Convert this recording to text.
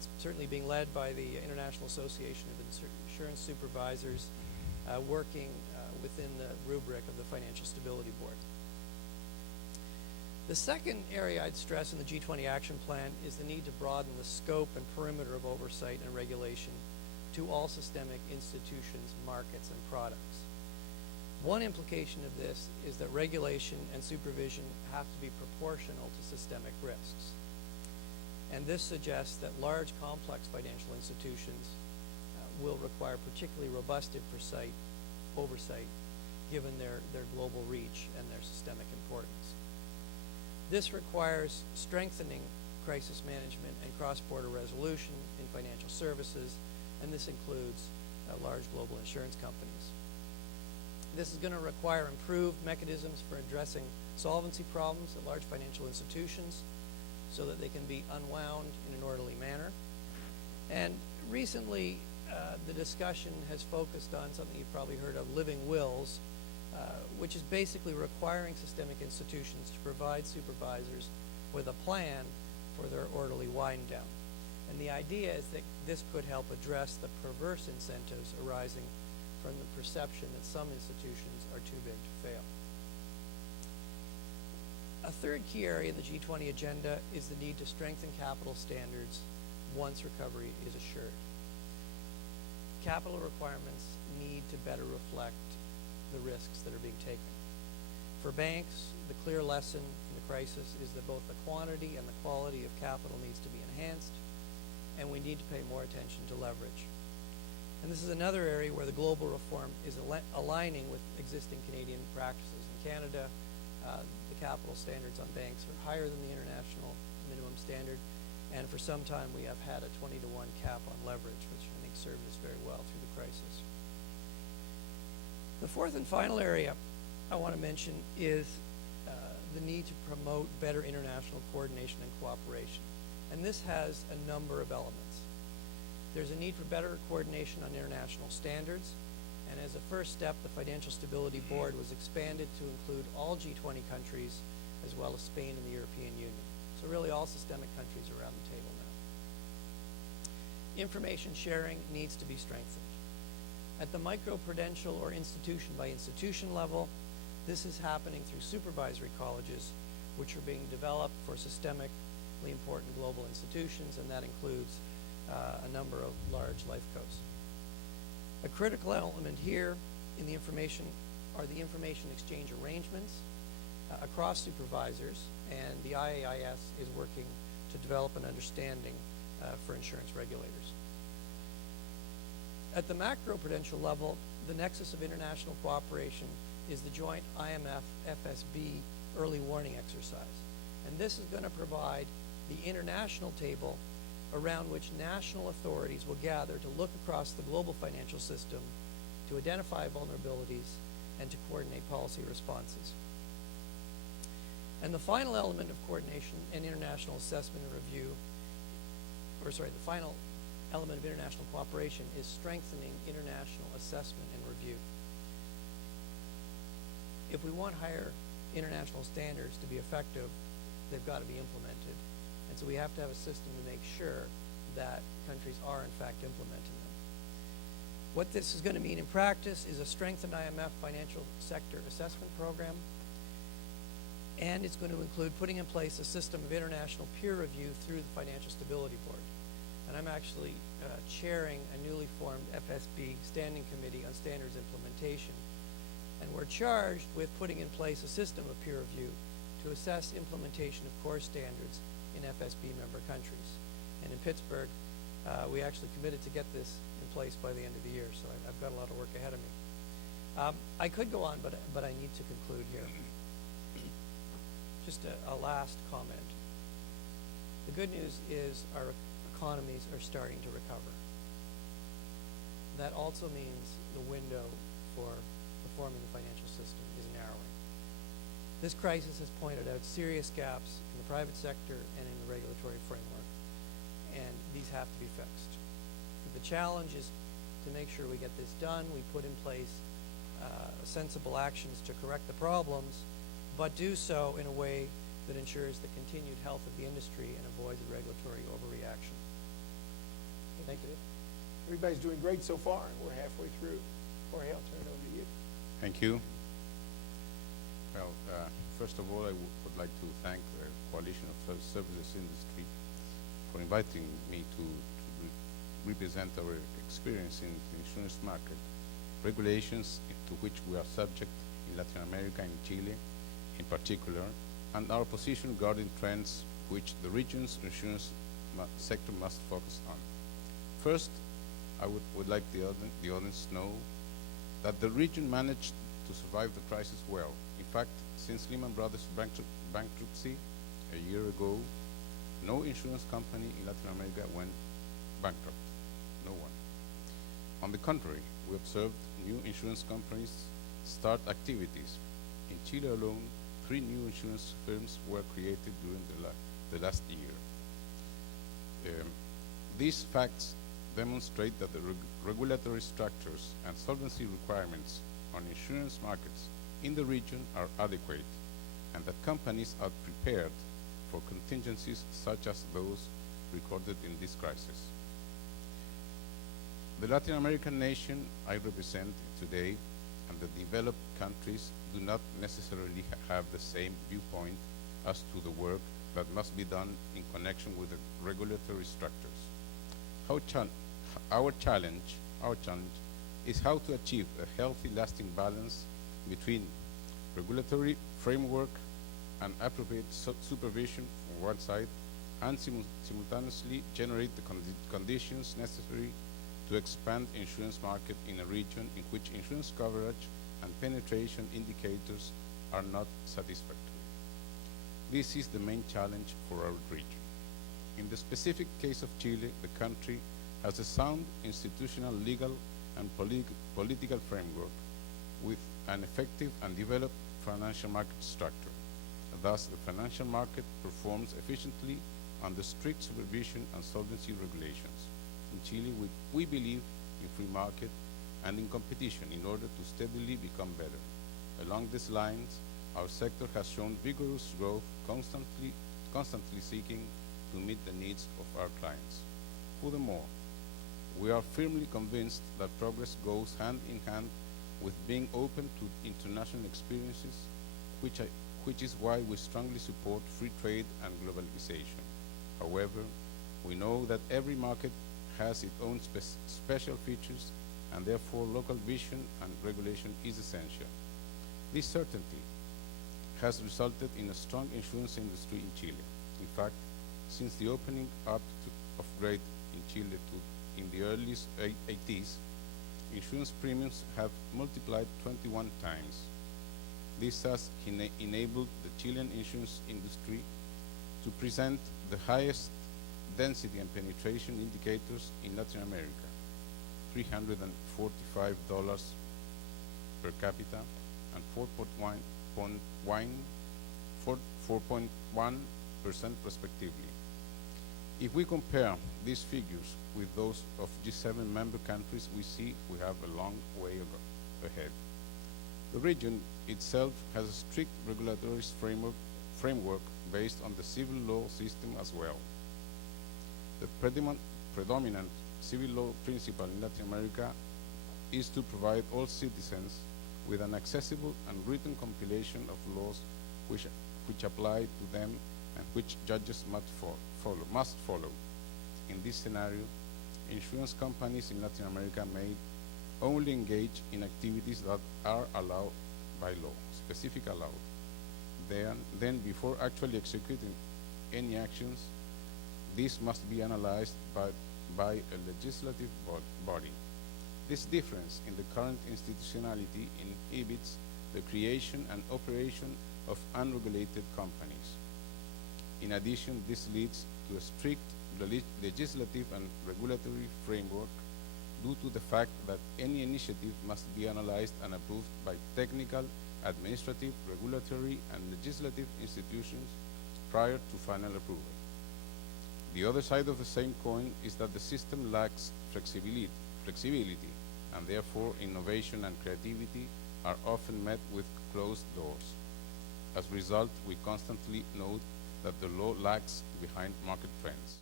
it's certainly being led by the International Association of Insurance Supervisors, working within the rubric of the Financial Stability Board. The second area I'd stress in the G20 Action Plan is the need to broaden the scope and perimeter of oversight and regulation to all systemic institutions, markets, and products. One implication of this is that regulation and supervision have to be proportional to systemic risks. And this suggests that large, complex financial institutions will require particularly robust oversight given their global reach and their systemic importance. This requires strengthening crisis management and cross-border resolution in financial services, and this includes large global insurance companies. This is going to require improved mechanisms for addressing solvency problems at large financial institutions so that they can be unwound in an orderly manner. And recently, the discussion has focused on something you've probably heard of, living wills, which is basically requiring systemic institutions to provide supervisors with a plan for their orderly wind down. And the idea is that this could help address the perverse incentives arising from the perception that some institutions are too big to fail. A third key area in the G20 agenda is the need to strengthen capital standards once recovery is assured. Capital requirements need to better reflect the risks that are being taken. For banks, the clear lesson from the crisis is that both the quantity and the quality of capital needs to be enhanced, and we need to pay more attention to leverage. And this is another area where the global reform is aligning with existing Canadian practices. In Canada, the capital standards on banks are higher than the international minimum standard, and for some time we have had a 20-to-1 cap on leverage, which I think served us very well through the crisis. The fourth and final area I want to mention is the need to promote better international coordination and cooperation. And this has a number of elements. There's a need for better coordination on international standards, and as a first step, the Financial Stability Board was expanded to include all G20 countries, as well as Spain and the European Union. So really all systemic countries are around the table now. Information sharing needs to be strengthened. At the microprudential or institution by institution level, this is happening through supervisory colleges, which are being developed for systemically important global institutions, and that includes a number of large life cos. A critical element here in the information are the information exchange arrangements across supervisors, and the IAIS is working to develop an understanding for insurance regulators. At the macroprudential level, the nexus of international cooperation is the joint IMF-FSB early warning exercise. And this is going to provide the international table around which national authorities will gather to look across the global financial system to identify vulnerabilities and to coordinate policy responses. And the final element of coordination and international assessment and review, the final element of international cooperation is strengthening international assessment and review. If we want higher international standards to be effective, they've got to be implemented. And so we have to have a system to make sure that countries are in fact implementing them. What this is going to mean in practice is a strengthened IMF financial sector assessment program, and it's going to include putting in place a system of international peer review through the Financial Stability Board. And I'm actually chairing a newly formed FSB Standing Committee on Standards Implementation, and we're charged with putting in place a system of peer review to assess implementation of core standards in FSB member countries. And in Pittsburgh, we actually committed to get this in place by the end of the year, so I've got a lot of work ahead of me. I could go on, but I need to conclude here. Just a last comment. The good news is our economies are starting to recover. That also means the window for reforming the financial system is narrowing. This crisis has pointed out serious gaps in the private sector and in the regulatory framework, and these have to be fixed. The challenge is to make sure we get this done. We put in place sensible actions to correct the problems, but do so in a way that ensures the continued health of the industry and avoids a regulatory overreaction. Thank you. Everybody's doing great so far, and we're halfway through. Jorge, I'll turn it over to you. Thank you. Well, first of all, I would like to thank the Coalition of Services Industry for inviting me to represent our experience in the insurance market, regulations to which we are subject in Latin America and Chile in particular, and our position regarding trends which the region's insurance sector must focus on. First, I would like the audience to know that the region managed to survive the crisis well. In fact, since Lehman Brothers bankruptcy a year ago, no insurance company in Latin America went bankrupt. No one. On the contrary, we observed new insurance companies start activities. In Chile alone, 3 new insurance firms were created during the last year. These facts demonstrate that the regulatory structures and solvency requirements on insurance markets in the region are adequate, and that companies are prepared for contingencies such as those recorded in this crisis. The Latin American nation I represent today and the developed countries do not necessarily have the same viewpoint as to the work that must be done in connection with the regulatory structures. Our challenge is how to achieve a healthy, lasting balance between regulatory framework and appropriate supervision on one side, and simultaneously generate the conditions necessary to expand insurance market in a region in which insurance coverage and penetration indicators are not satisfactory. This is the main challenge for our region. In the specific case of Chile, the country has a sound institutional, legal, and political framework with an effective and developed financial market structure. Thus, the financial market performs efficiently under strict supervision and solvency regulations. In Chile, we believe in free market and in competition in order to steadily become better. Along these lines, our sector has shown vigorous growth, constantly seeking to meet the needs of our clients. Furthermore, we are firmly convinced that progress goes hand in hand with being open to international experiences, which is why we strongly support free trade and globalization. However, we know that every market has its own special features, and therefore local vision and regulation is essential. This certainty has resulted in a strong insurance industry in Chile. In fact, since the opening up of trade in Chile in the early 80s, insurance premiums have multiplied 21 times. This has enabled the Chilean insurance industry to present the highest density and penetration indicators in Latin America, $345 per capita and 4.1% respectively. If we compare these figures with those of G7 member countries, we see we have a long way ahead. The region itself has a strict regulatory framework based on the civil law system as well. The predominant civil law principle in Latin America is to provide all citizens with an accessible and written compilation of laws which apply to them and which judges must follow. In this scenario, insurance companies in Latin America may only engage in activities that are allowed by law, specific allowed. Then before actually executing any actions, this must be analyzed by a legislative body. This difference in the current institutionality inhibits the creation and operation of unregulated companies. In addition, this leads to a strict legislative and regulatory framework due to the fact that any initiative must be analyzed and approved by technical, administrative, regulatory, and legislative institutions prior to final approval. The other side of the same coin is that the system lacks flexibility, and therefore innovation and creativity are often met with closed doors. As a result, we constantly note that the law lags behind market trends.